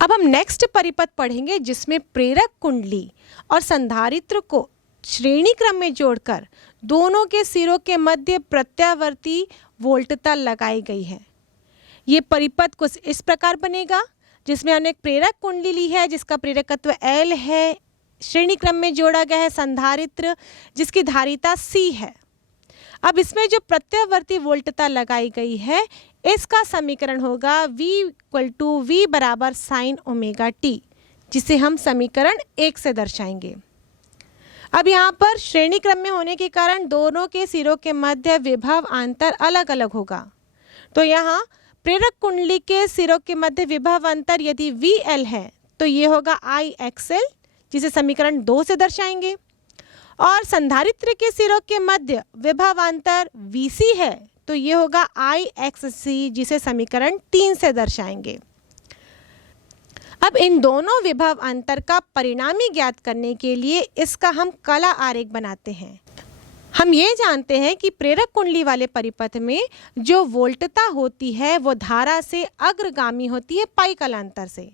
अब हम नेक्स्ट परिपथ पढ़ेंगे जिसमें प्रेरक कुंडली और संधारित्र को श्रेणी क्रम में जोड़कर दोनों के सिरों के मध्य प्रत्यावर्ती वोल्टता लगाई गई है। ये परिपथ कुछ इस प्रकार बनेगा, जिसमें हमने एक प्रेरक कुंडली ली है जिसका प्रेरकत्व L है, श्रेणी क्रम में जोड़ा गया है संधारित्र जिसकी धारिता C है। अब इसमें जो प्रत्यावर्ती वोल्टता लगाई गई है इसका समीकरण होगा V बराबर साइन ओमेगा टी, जिसे हम समीकरण 1 से दर्शाएंगे। अब यहाँ पर श्रेणी क्रम में होने के कारण दोनों के सिरों के मध्य विभव अंतर अलग अलग होगा। तो यहाँ प्रेरक कुंडली के सिरों के मध्य विभव अंतर यदि VL है तो ये होगा IXL, जिसे समीकरण 2 से दर्शाएंगे। और संधारित्र के सिरों के मध्य विभव अंतर VC है तो ये होगा IXC, जिसे समीकरण 3 से दर्शाएंगे। अब इन दोनों विभव अंतर का परिणामी ज्ञात करने के लिए इसका हम कला आरेख बनाते हैं। हम ये जानते हैं कि प्रेरक कुंडली वाले परिपथ में जो वोल्टता होती है वो धारा से अग्रगामी होती है पाई कलांतर से,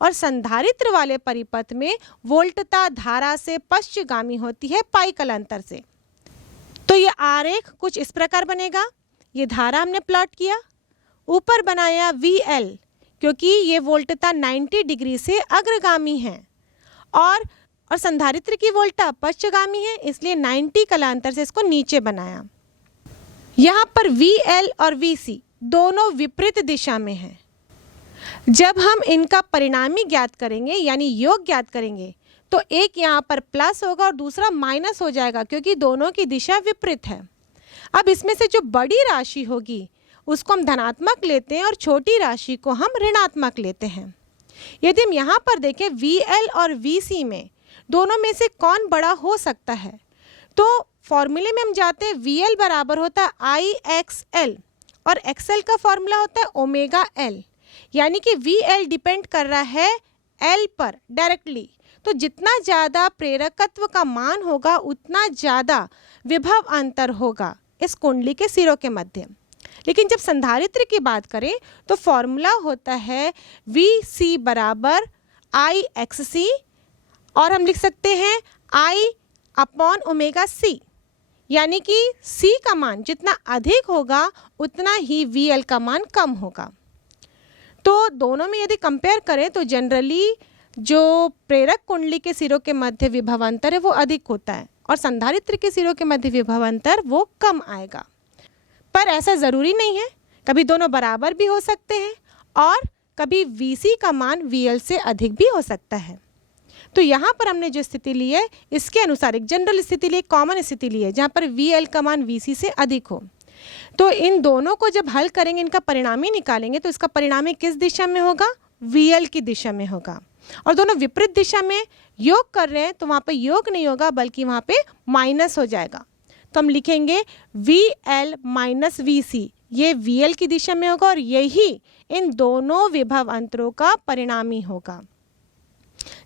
और संधारित्र वाले परिपथ में वोल्टता धारा से पश्चगामी होती है पाई कलांतर से। तो ये आरेख कुछ इस प्रकार बनेगा। ये धारा हमने प्लॉट किया, ऊपर बनाया VL क्योंकि ये वोल्टता 90 डिग्री से अग्रगामी है, और संधारित्र की वोल्टता पश्चगामी है, इसलिए 90 कलांतर से इसको नीचे बनाया। यहाँ पर VL और VC दोनों विपरीत दिशा में हैं। जब हम इनका परिणामी ज्ञात करेंगे यानी योग ज्ञात करेंगे तो एक यहाँ पर प्लस होगा और दूसरा माइनस हो जाएगा क्योंकि दोनों की दिशा विपरीत है। अब इसमें से जो बड़ी राशि होगी उसको हम धनात्मक लेते हैं और छोटी राशि को हम ऋणात्मक लेते हैं। यदि हम यहाँ पर देखें VL और VC में दोनों में से कौन बड़ा हो सकता है, तो फॉर्मूले में हम जाते हैं VL बराबर होता है IXL और XL का फॉर्मूला होता है ओमेगा L, यानी कि VL डिपेंड कर रहा है L पर डायरेक्टली। तो जितना ज़्यादा प्रेरकत्व का मान होगा उतना ज़्यादा विभव अंतर होगा इस कुंडली के सिरों के मध्य। लेकिन जब संधारित्र की बात करें तो फॉर्मूला होता है VC बराबर IXC, और हम लिख सकते हैं I अपॉन ओमेगा C, यानी कि C का मान जितना अधिक होगा उतना ही VL का मान कम होगा। तो दोनों में यदि कंपेयर करें तो जनरली जो प्रेरक कुंडली के सिरों के मध्य विभव अंतर है वो अधिक होता है और संधारित्र के सिरों के मध्य विभव अंतर वो कम आएगा। पर ऐसा ज़रूरी नहीं है, कभी दोनों बराबर भी हो सकते हैं और कभी VC का मान VL से अधिक भी हो सकता है। तो यहाँ पर हमने जो स्थिति ली है इसके अनुसार एक जनरल स्थिति ली, कॉमन स्थिति ली है जहाँ पर VL का मान VC से अधिक हो। तो इन दोनों को जब हल करेंगे, इनका परिणामी निकालेंगे तो इसका परिणामी किस दिशा में होगा? VL की दिशा में होगा। और दोनों विपरीत दिशा में योग कर रहे हैं तो वहाँ पे योग नहीं होगा बल्कि वहाँ पे माइनस हो जाएगा। तो हम लिखेंगे VL माइनस VC, ये VL की दिशा में होगा और यही इन दोनों विभव अंतरों का परिणामी होगा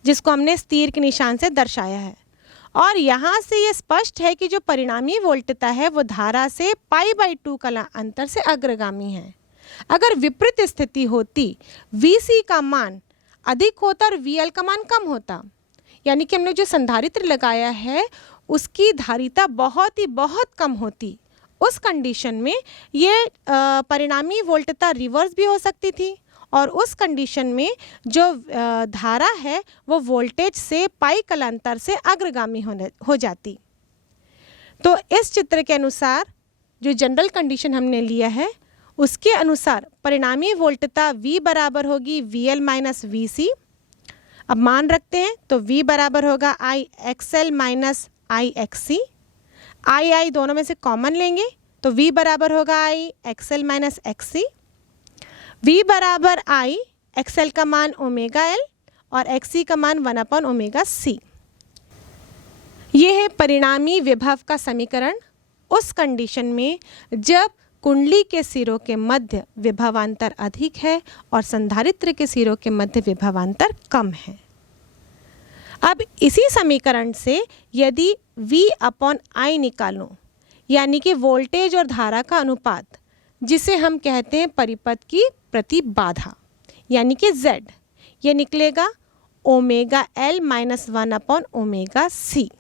जिसको हमने तीर के निशान से दर्शाया है। और यहाँ से ये स्पष्ट है कि जो परिणामी वोल्टता है वो धारा से π/2 कला अंतर से अग्रगामी है। अगर विपरीत स्थिति होती, VC का मान अधिक होता और VL का मान कम होता, यानी कि हमने जो संधारित्र लगाया है उसकी धारिता बहुत कम होती, उस कंडीशन में ये परिणामी वोल्टता रिवर्स भी हो सकती थी और उस कंडीशन में जो धारा है वो वोल्टेज से पाई कलांतर से अग्रगामी हो जाती। तो इस चित्र के अनुसार जो जनरल कंडीशन हमने लिया है उसके अनुसार परिणामी वोल्टता V बराबर होगी VL माइनस VC। अब मान रखते हैं तो V बराबर होगा IXL माइनस IXC। I दोनों में से कॉमन लेंगे तो V बराबर होगा IXL माइनस XC। V बराबर I, XL का मान ओमेगा L और XC का मान 1/ओमेगा C। ये है परिणामी विभव का समीकरण उस कंडीशन में जब कुंडली के सिरों के मध्य विभवांतर अधिक है और संधारित्र के सिरों के मध्य विभवांतर कम है। अब इसी समीकरण से यदि V/I निकालूं, यानी कि वोल्टेज और धारा का अनुपात, जिसे हम कहते हैं परिपथ की प्रतिबाधा, यानी कि Z, ये निकलेगा omega L minus 1 upon omega C.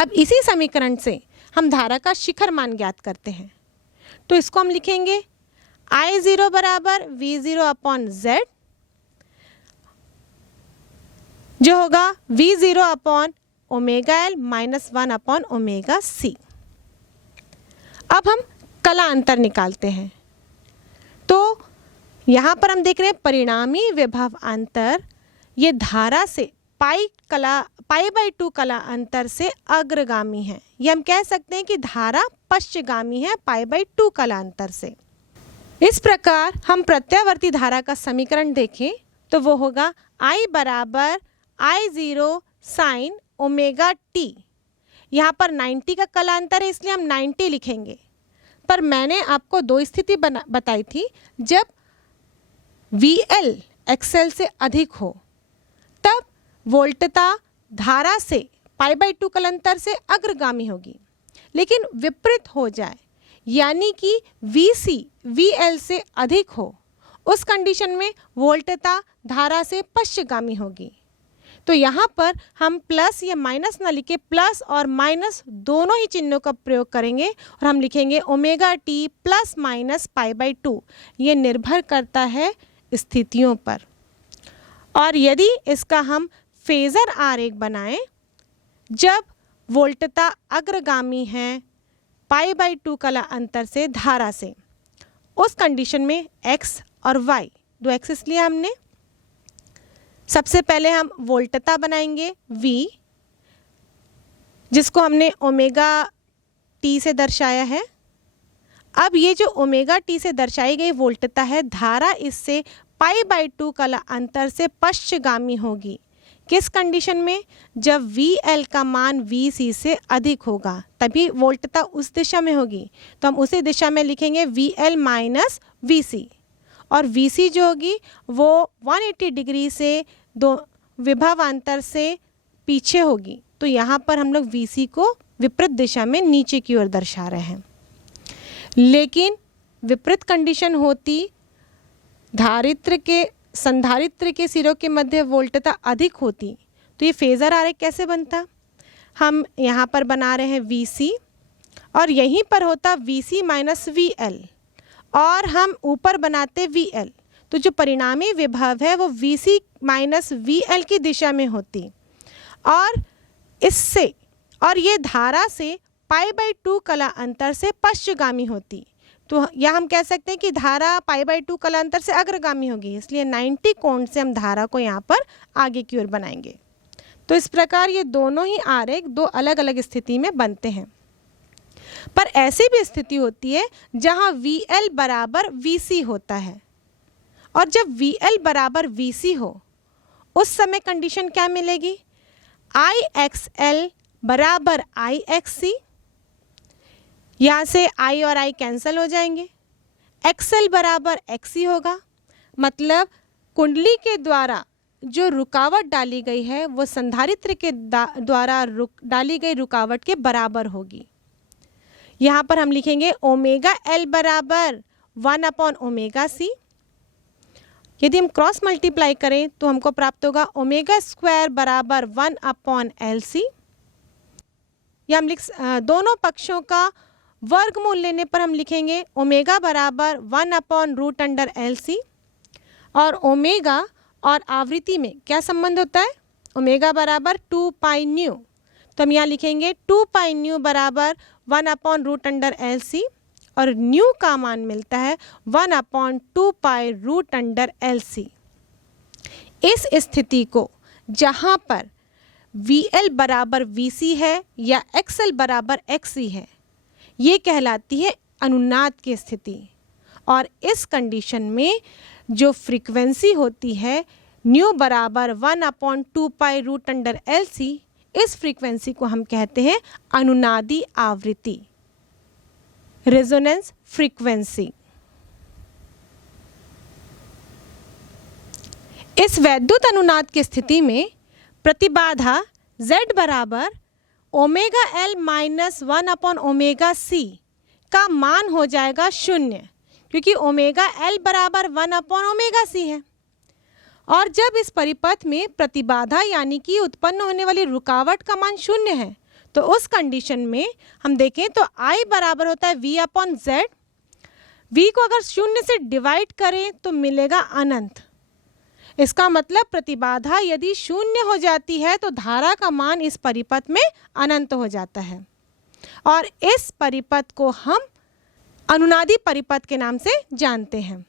अब इसी समीकरण से हम धारा का शिखर मान ज्ञात करते हैं, तो इसको हम लिखेंगे I0 बराबर V0 अपॉन Z, जो होगा V0 upon omega L minus 1 upon omega C. अब हम कला अंतर निकालते हैं, तो यहाँ पर हम देख रहे हैं परिणामी विभव अंतर ये धारा से पाई/2 कला अंतर से अग्रगामी है। ये हम कह सकते हैं कि धारा पश्चगामी है पाई/2 कला अंतर से। इस प्रकार हम प्रत्यावर्ती धारा का समीकरण देखें तो वो होगा I बराबर I0 साइन ओमेगा टी। यहाँ पर 90 का कला अंतर है इसलिए हम 90 लिखेंगे, पर मैंने आपको दो स्थिति बताई थी, जब VL XL से अधिक हो तब वोल्टता धारा से पाई/2 कलांतर से अग्रगामी होगी, लेकिन विपरीत हो जाए यानी कि VC VL से अधिक हो, उस कंडीशन में वोल्टता धारा से पश्चगामी होगी। तो यहाँ पर हम प्लस या माइनस ना लिखे, प्लस और माइनस दोनों ही चिन्हों का प्रयोग करेंगे और हम लिखेंगे ओमेगा टी प्लस माइनस पाई/2। ये निर्भर करता है स्थितियों पर। और यदि इसका हम फेज़र आरेख बनाएं, जब वोल्टता अग्रगामी है पाई/2 कला अंतर से धारा से, उस कंडीशन में x और y दो एक्सिस लिया हमने। सबसे पहले हम वोल्टता बनाएंगे v, जिसको हमने ओमेगा टी से दर्शाया है। अब ये जो ओमेगा टी से दर्शाई गई वोल्टता है, धारा इससे पाई/2 कला अंतर से पश्चगामी होगी। किस कंडीशन में? जब VL का मान VC से अधिक होगा, तभी वोल्टता उस दिशा में होगी। तो हम उसी दिशा में लिखेंगे VL माइनस VC, और VC जो होगी वो 180 डिग्री से दो विभवांतर से पीछे होगी। तो यहाँ पर हम लोग VC को विपरीत दिशा में नीचे की ओर दर्शा रहे हैं। लेकिन विपरीत कंडीशन होती, संधारित्र के सिरों के मध्य वोल्टता अधिक होती, तो ये फेज़र आरेख कैसे बनता? हम यहाँ पर बना रहे हैं VC और यहीं पर होता VC माइनस VL, और हम ऊपर बनाते VL, तो जो परिणामी विभव है वो VC माइनस VL की दिशा में होती, और इससे और ये धारा से पाई/2 कला अंतर से पश्चगामी होती। तो यह हम कह सकते हैं कि धारा पाई/2 कला अंतर से अग्रगामी होगी, इसलिए 90 कोण से हम धारा को यहाँ पर आगे की ओर बनाएंगे। तो इस प्रकार ये दोनों ही आरेख दो अलग अलग स्थिति में बनते हैं। पर ऐसी भी स्थिति होती है जहाँ VL बराबर VC होता है, और जब VL बराबर VC हो उस समय कंडीशन क्या मिलेगी? IXL बराबर IXC, यहाँ से I और I कैंसिल हो जाएंगे, XL बराबर XC होगा। मतलब कुंडली के द्वारा जो रुकावट डाली गई है वो संधारित्र के द्वारा डाली गई रुकावट के बराबर होगी। यहाँ पर हम लिखेंगे ओमेगा L बराबर 1 अपॉन ओमेगा C। यदि हम क्रॉस मल्टीप्लाई करें तो हमको प्राप्त होगा ओमेगा स्क्वायर बराबर 1 अपॉन LC। या हम दोनों पक्षों का वर्गमूल लेने पर हम लिखेंगे ओमेगा बराबर 1 अपॉन रूट अंडर LC। और ओमेगा और आवृत्ति में क्या संबंध होता है? ओमेगा बराबर 2 पाई न्यू, तो हम यहाँ लिखेंगे 2 पाई न्यू बराबर 1 अपॉन रूट अंडर LC, और न्यू का मान मिलता है 1 upon 2 pi root under LC। इस स्थिति को जहाँ पर VL बराबर VC है या XL बराबर XC है, ये कहलाती है अनुनाद की स्थिति। और इस कंडीशन में जो फ्रीक्वेंसी होती है न्यू बराबर 1 upon 2 pi root under LC, इस फ्रीक्वेंसी को हम कहते हैं अनुनादी आवृत्ति, रेजोनेंस फ्रीक्वेंसी। इस वैद्युत अनुनाद की स्थिति में प्रतिबाधा Z बराबर omega L minus 1 upon omega C का मान हो जाएगा 0, क्योंकि ओमेगा L बराबर 1 अपॉन ओमेगा C है। और जब इस परिपथ में प्रतिबाधा यानी कि उत्पन्न होने वाली रुकावट का मान 0 है, तो उस कंडीशन में हम देखें तो I बराबर होता है V/Z। V को अगर 0 से डिवाइड करें तो मिलेगा अनंत। इसका मतलब प्रतिबाधा यदि 0 हो जाती है तो धारा का मान इस परिपथ में अनंत हो जाता है, और इस परिपथ को हम अनुनादी परिपथ के नाम से जानते हैं।